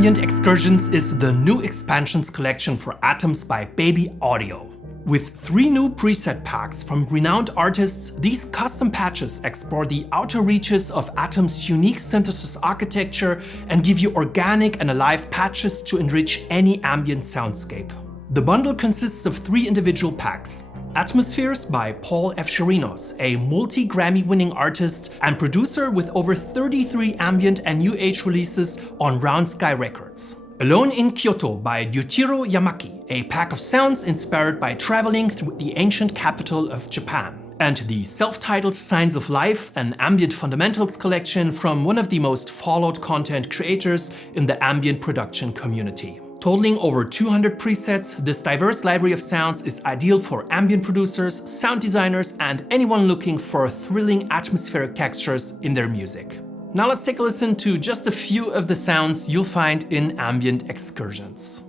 Ambient Excursions is the new expansions collection for Atoms by Baby Audio. With 3 new preset packs from renowned artists, these custom patches explore the outer reaches of Atom's unique synthesis architecture and give you organic and alive patches to enrich any ambient soundscape. The bundle consists of 3 individual packs. Atmospheres by Paul Avgerinos, a multi-Grammy winning artist and producer with over 33 ambient and new age releases on Round Sky Records. Alone in Kyoto by Ryuichiro Yamaki, a pack of sounds inspired by traveling through the ancient capital of Japan. And the self-titled Signs of Life, an ambient fundamentals collection from one of the most followed content creators in the ambient production community. Totaling over 200 presets, this diverse library of sounds is ideal for ambient producers, sound designers, and anyone looking for thrilling atmospheric textures in their music. Now let's take a listen to just a few of the sounds you'll find in Ambient Excursions.